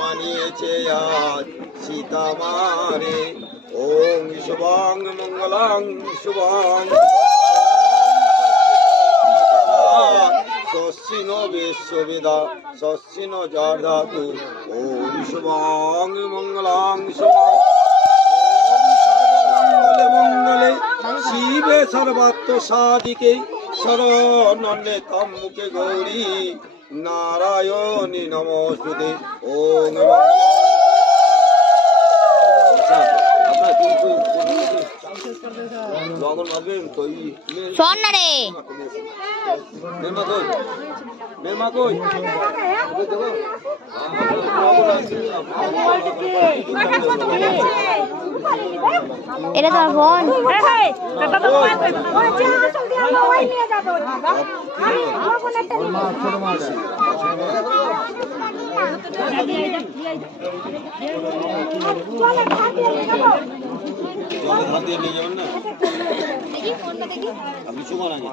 মানিয়েছে আজ সীতা মারে। ওম শুভং মঙ্গলং শুভং স্বস্তিনো বিশ্ববেদা স্বস্তিনো জাধাতু। ওম শুভং মঙ্গলং শুভং মঙ্গলে মঙ্গলে শিবে সর্বাত্ম সাধিকে শরণে তম্মুকে গৌরী নারায়ণী নমস্তুতে। ওম শোন না রে এটা তোর ফোন আপনি সুমান আগে